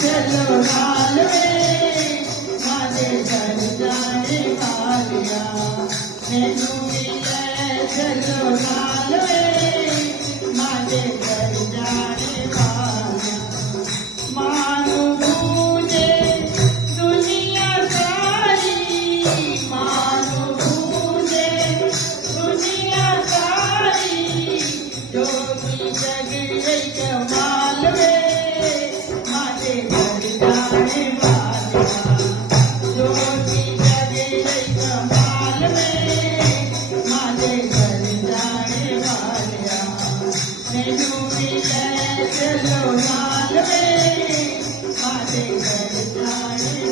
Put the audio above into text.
चलो नाल वे मारे घर जाने वालिया मैनू मिले चलो नाल वे मारे घर जाने वालिया मानू पूजे दुनिया सारी मानू पूजे दुनिया सारी जोगी जग एक माल वे मारे घर जाने वालिया जोगी जग एक माल वे मारे घर जाने वालिया मैनू मिले चलो नाल वे मारे घर जाने